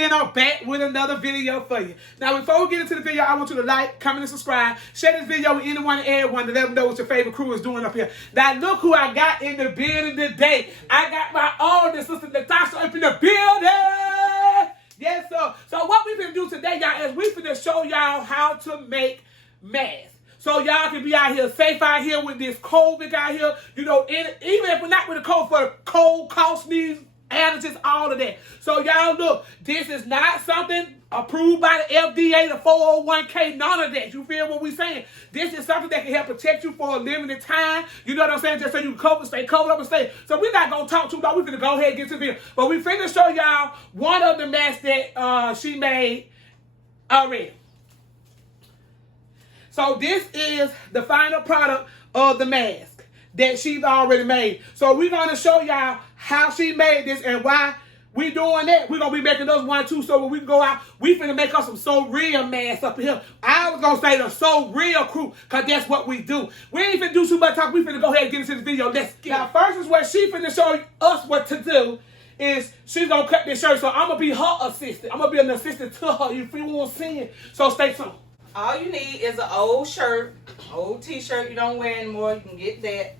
saying? I'm back with another video for you. Now, before we get into the video, I want you to like, comment, and subscribe. Share this video with anyone and everyone to let them know what your favorite crew is doing up here. Now, look who I got in the building today. I got my oldest sister, Natasha, up in the building. Yes, sir. So what we finna do today, y'all, is we finna show y'all how to make masks. So y'all can be out here safe out here with this COVID out here. You know, even if we're not with the cold, for cold, cough, sneeze, allergies, all of that. So y'all look, this is not something approved by the FDA, the 401k, none of that. You feel what we're saying? This is something that can help protect you for a limited time. You know what I'm saying? Just so you can stay covered up and stay. So we're not going to talk too long. We're going to go ahead and get to the video. But we finna show y'all one of the masks that she made already. So this is the final product of the mask that she's already made. So we're going to show y'all how she made this and why we doing that. We're going to be making those 1, 2, so when we can go out, we finna make us some So Real masks up here. I was going to say the So Real crew, because that's what we do. We ain't finna do too much talk. We finna go ahead and get into this video. Let's get it. Now, first is what she finna show us what to do. Is she's going to cut this shirt. So I'm going to be her assistant. I'm going to be an assistant to her. You feel what I'm saying? So stay tuned. All you need is an old shirt, old t-shirt you don't wear anymore. You can get that.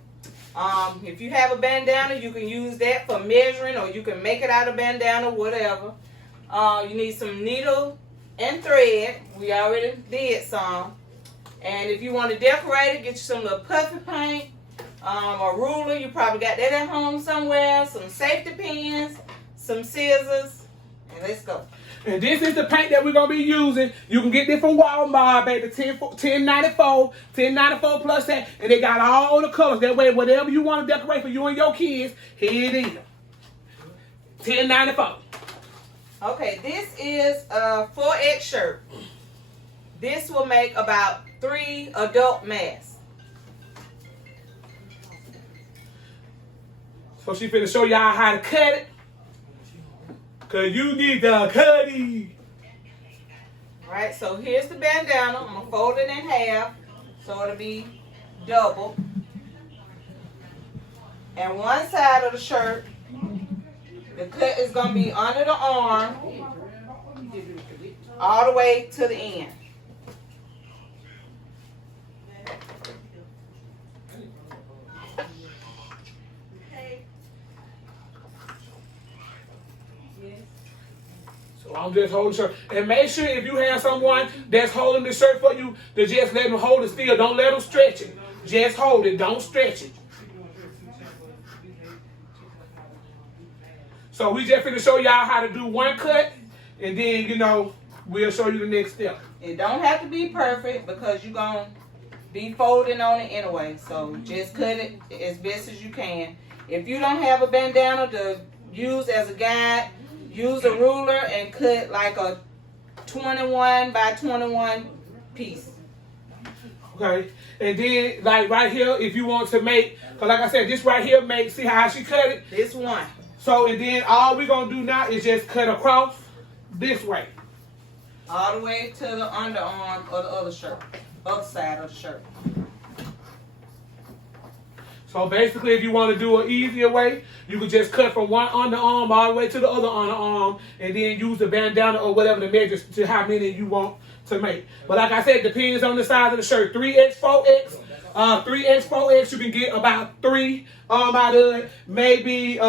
If you have a bandana, you can use that for measuring, or you can make it out of bandana, whatever. You need some needle and thread. We already did some. And if you want to decorate it, get you some little puffy paint, a ruler. You probably got that at home somewhere. Some safety pins, some scissors, and let's go. And this is the paint that we're going to be using. You can get this from Walmart, baby. $10.94 plus that. And they got all the colors. That way, whatever you want to decorate for you and your kids, here it is. $10.94. Okay, this is a 4X shirt. This will make about 3 adult masks. So she finna show y'all how to cut it. Cause you need the cutty. Alright, so here's the bandana. I'm gonna fold it in half so it'll be double. And one side of the shirt, the cut is gonna be under the arm all the way to the end. So I'm just holding the shirt. And make sure if you have someone that's holding the shirt for you, to just let them hold it still. Don't let them stretch it. Just hold it. Don't stretch it. So we just finna show y'all how to do one cut, and then, you know, we'll show you the next step. It don't have to be perfect because you're going to be folding on it anyway. So just cut it as best as you can. If you don't have a bandana to use as a guide, use a ruler and cut like a 21 by 21 piece. Okay, and then like right here, if you want to make, cause like I said, this right here makes, see how she cut it? This one. So, and then all we're gonna do now is just cut across this way. All the way to the underarm of the other shirt, other side of the shirt. So basically, if you want to do an easier way, you can just cut from one underarm all the way to the other underarm, and then use the bandana or whatever to measure to how many you want to make. But like I said, it depends on the size of the shirt. 3X, 4X, 3X, 4X, you can get about 3 out of it. Maybe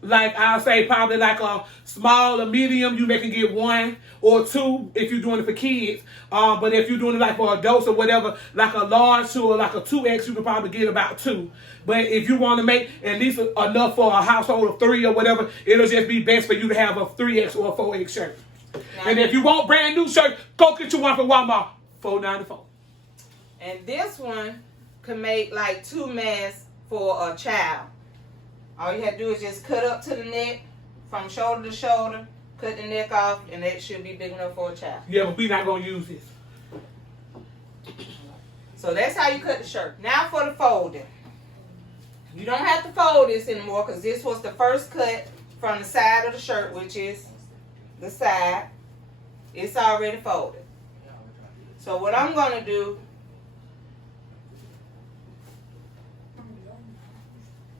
like I'll say probably like a small or medium, you may can get 1 or 2 if you're doing it for kids. But if you're doing it like for adults or whatever, like a large 2 or like a 2X, you can probably get about 2. But if you want to make at least enough for a household of 3 or whatever, it'll just be best for you to have a 3X or a 4X shirt. And if you want brand new shirt, go get you one from Walmart, $4.94. And this one can make like 2 masks for a child. All you have to do is just cut up to the neck, from shoulder to shoulder, cut the neck off, and that should be big enough for a child. Yeah, but we're not going to use this. So that's how you cut the shirt. Now for the folding. You don't have to fold this anymore because this was the first cut from the side of the shirt, which is the side. It's already folded. So what I'm going to do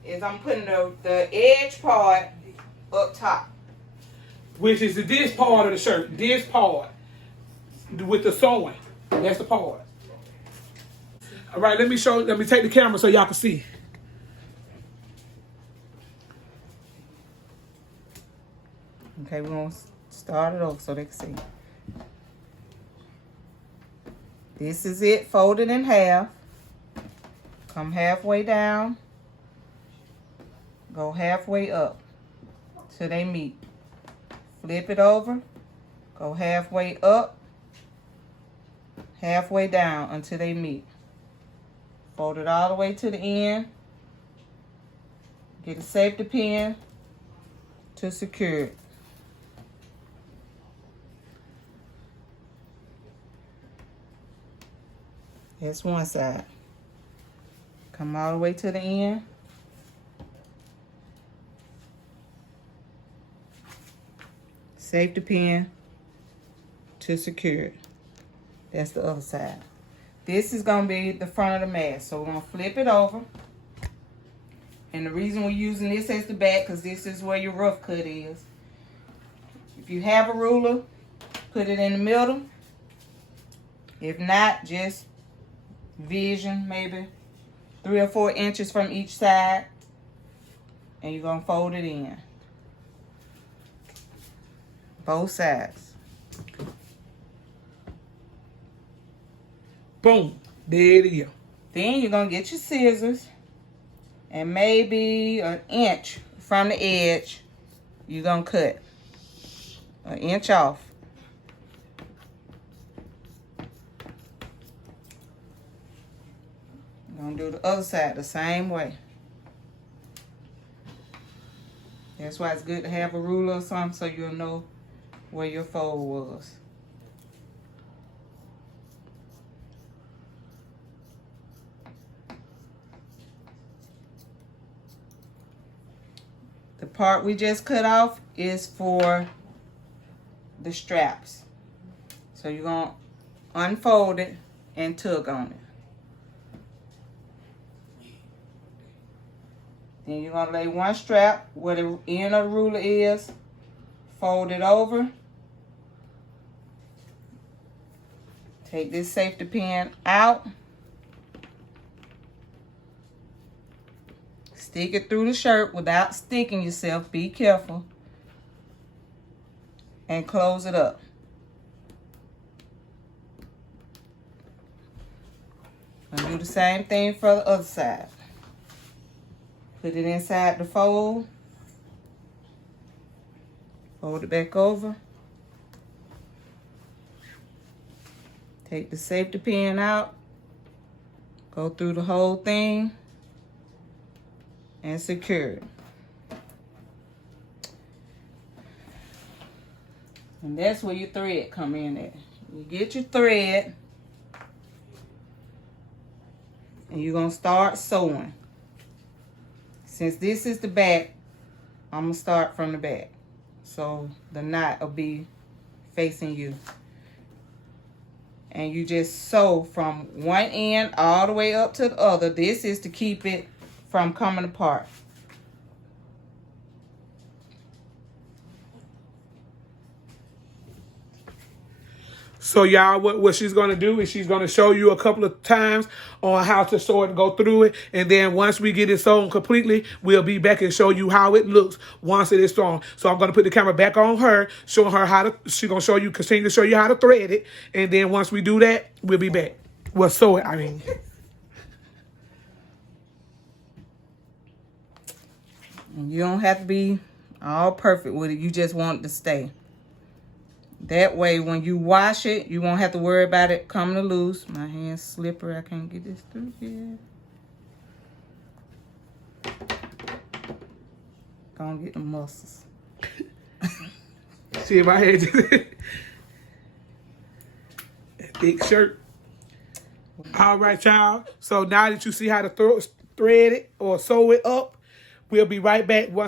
is I'm putting the edge part up top. which is this part of the shirt. This part with the sewing. That's the part. All right, let me take the camera so y'all can see. Okay, we're going to start it over so they can see. This is it, folded in half. Come halfway down. Go halfway up till they meet. Flip it over. Go halfway up. Halfway down until they meet. Fold it all the way to the end. Get a safety pin to secure it. That's one side. Come all the way to the end. Safety pin to secure it. That's the other side. This is going to be the front of the mask. So we're going to flip it over. And the reason we're using this as the back, because this is where your rough cut is. If you have a ruler, put it in the middle. If not, just vision maybe 3 or 4 inches from each side. And you're going to fold it in. Both sides. Boom. There it is. Then you're going to get your scissors. And maybe an inch from the edge, you're going to cut. An inch off. You're going to do the other side the same way. That's why it's good to have a ruler or something so you'll know where your fold was. The part we just cut off is for the straps. So you're going to unfold it and tug on it. Then you're going to lay one strap where the end of the ruler is. Fold it over. Take this safety pin out. Stick it through the shirt without sticking yourself. Be careful. And close it up. And do the same thing for the other side. Put it inside the fold. Fold it back over. Take the safety pin out. Go through the whole thing. And secure it. And that's where your thread come in at. You get your thread. And you're going to start sewing. Since this is the back, I'm going to start from the back. So the knot will be facing you. And you just sew from one end all the way up to the other. This is to keep it from coming apart. So y'all, what she's going to do is she's going to show you a couple of times on how to sew it and go through it. And then once we get it sewn completely, we'll be back and show you how it looks once it is sewn. So I'm going to put the camera back on her, showing her how to, she's going to show you, continue to show you how to thread it. And then once we do that, we'll be back. Well, sew it, I mean. You don't have to be all perfect with it. You just want it to stay. That way, when you wash it, you won't have to worry about it coming loose. My hand's slippery. I can't get this through here. Gonna get the muscles. See if I had a thick shirt. All right, y'all. So now that you see how to thread it or sew it up, we'll be right back. We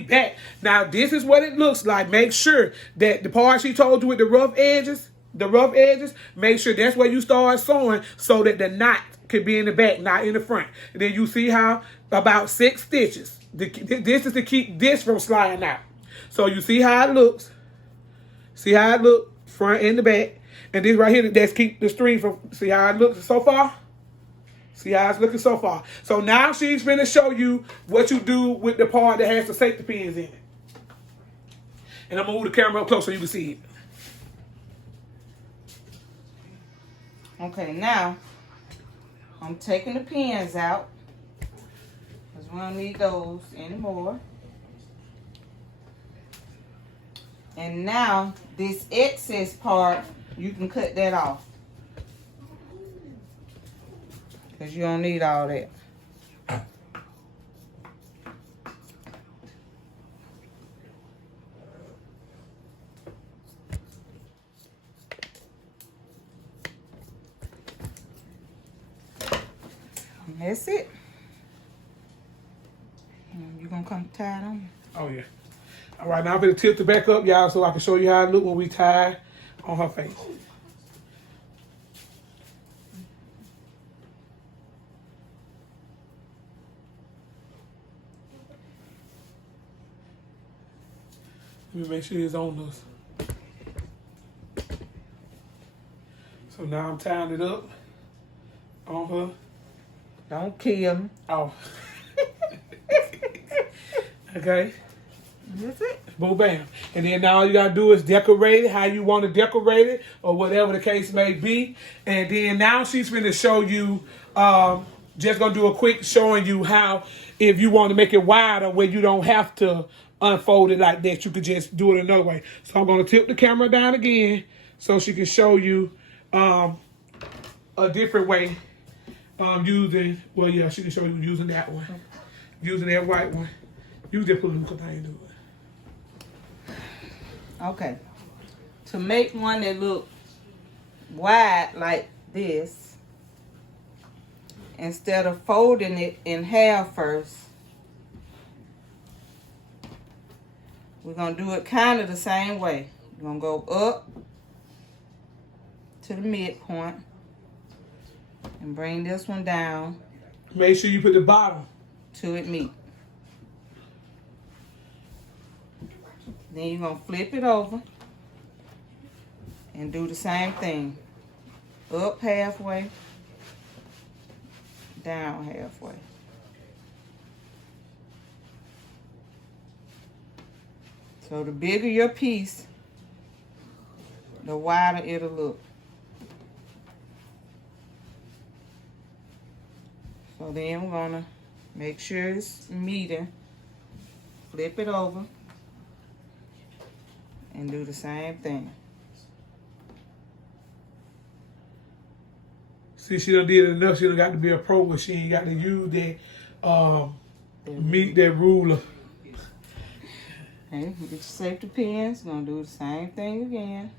back. Now, this is what it looks like. Make sure that the part she told you with the rough edges, make sure that's where you start sewing so that the knot could be in the back, not in the front. And then you see how about 6 stitches. This is to keep this from sliding out. So you see how it looks. See how it look, front and the back. And this right here, that's keep the string from, see how it looks so far? See how it's looking so far. So now she's going to show you what you do with the part that has the safety pins in it. And I'm going to move the camera up close so you can see it. Okay, now I'm taking the pins out because we don't need those anymore. And now this excess part, you can cut that off because you don't need all that. And that's it. You gonna come tie it on? Oh, yeah. All right, now I'm going to tilt it back up, y'all, so I can show you how it look when we tie on her face. Let me make sure it's on us. So now I'm tying it up on her. Don't kill me. Oh. Okay. That's it. Boom, bam. And then now all you gotta do is decorate it how you want to decorate it, or whatever the case may be. And then now she's going to show you, just gonna do a quick showing you how, if you want to make it wider where you don't have to unfold it like that, you could just do it another way. So I'm gonna tip the camera down again so she can show you a different way using, well, yeah, she can show you using that one. Using that white one. You just put a little thing to it. Okay. To make one that look wide like this, instead of folding it in half first, we're going to do it kind of the same way. We're going to go up to the midpoint and bring this one down. Make sure you put the bottom to it meet. Then you're going to flip it over and do the same thing. Up halfway, down halfway. So the bigger your piece, the wider it'll look. So then we're going to make sure it's meeting. Flip it over. And do the same thing. See, she done did enough. She done got to be a pro, but she ain't got to use that that ruler. Okay, get your safety pins. Gonna do the same thing again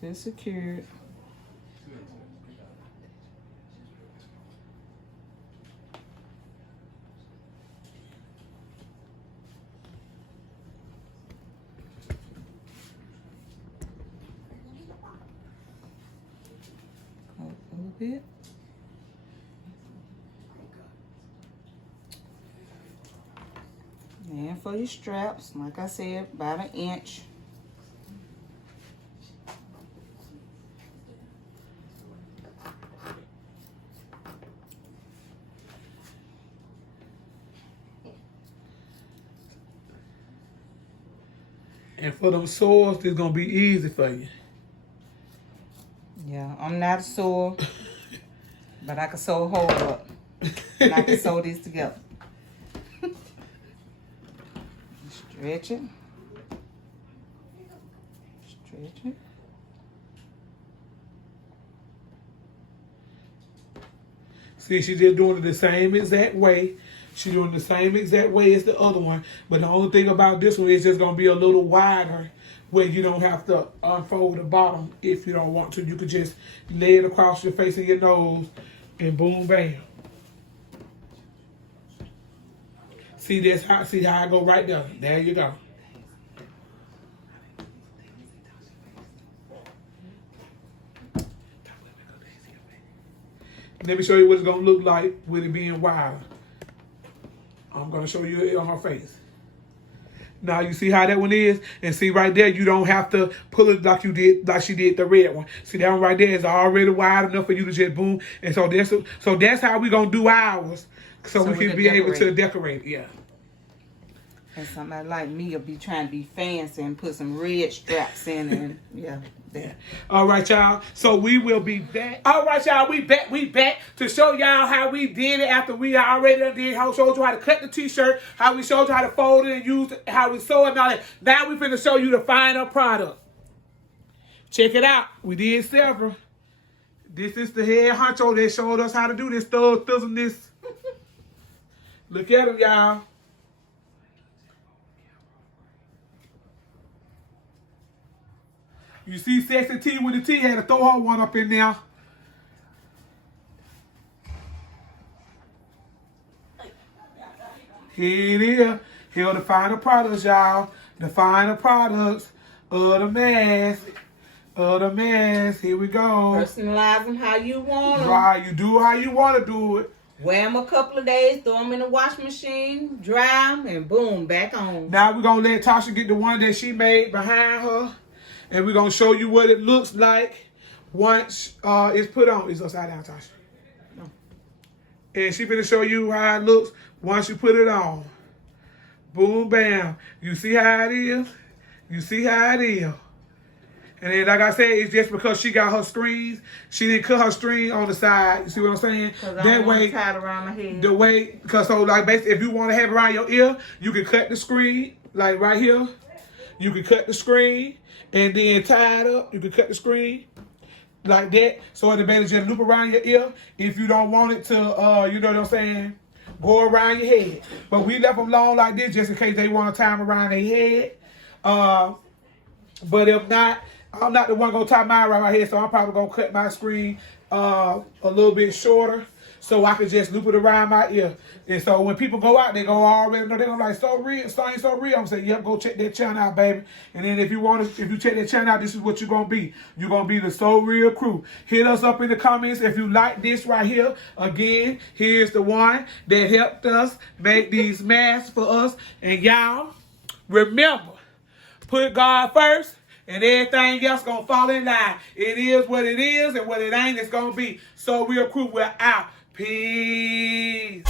to secure it. A little bit. And for your straps, like I said, about 1 inch. And for them sores, it's gonna be easy for you. Yeah, I'm not a sewer, but I can sew a hole up. And I can sew this together. Stretch it. Stretch it. See, she's just doing it the same exact way. She's doing the same exact way as the other one. But the only thing about this one is just going to be a little wider where you don't have to unfold the bottom if you don't want to. You could just lay it across your face and your nose and boom, bam. See, see how I go right there. There you go. Let me show you what it's going to look like with it being wider. I'm going to show you it on her face. Now you see how that one is, and see right there, you don't have to pull it like she did the red one. See that one right there is already wide enough for you to just boom. And so that's how we gonna do ours, so we can be able to decorate it. Yeah. And somebody like me will be trying to be fancy and put some red straps in and yeah. All right, y'all. So we will be back. All right, y'all. We back to show y'all how we did it after we already did. How we showed you how to cut the t-shirt, how we showed you how to fold it and use it, how we sew it and all that. Now we finna show you the final product. Check it out. We did several. This is the head honcho that showed us how to do this stuff, this. Look at him, y'all. You see Sexy T with the T had to throw her one up in there. Here it is. Here are the final products, y'all. The final products of the mask. Here we go. Personalize them how you want them. Right, you do how you want to do it. Wear them a couple of days, throw them in the washing machine, dry them, and boom, back on. Now we're going to let Tasha get the one that she made behind her. And we're going to show you what it looks like once it's put on. It's upside down, Tasha. No. And she's going to show you how it looks once you put it on. Boom, bam. You see how it is? You see how it is? And then, like I said, it's just because she got her strings. She didn't cut her string on the side. You see what I'm saying? That way, tied around my head. The way, because so like basically, if you want to have it around your ear, you can cut the screen like right here. You can cut the screen and then tie it up. You can cut the screen like that. So it'll better just loop around your ear if you don't want it to, you know what I'm saying, go around your head. But we left them long like this just in case they want to tie them around their head. But if not, I'm not the one going to tie mine around my head, so I'm probably going to cut my screen a little bit shorter so I can just loop it around my ear. And so when people go out, they go already know, they're going to be like, so real, ain't so real. I'm saying, yep, go check that channel out, baby. And then if you check that channel out, this is what you're going to be. You're going to be the So Real crew. Hit us up in the comments if you like this right here. Again, here's the one that helped us make these masks for us. And y'all, remember, put God first. And everything else gonna fall in line. It is what it is, and what it ain't, it's gonna be. So Real crew, we're out. Peace.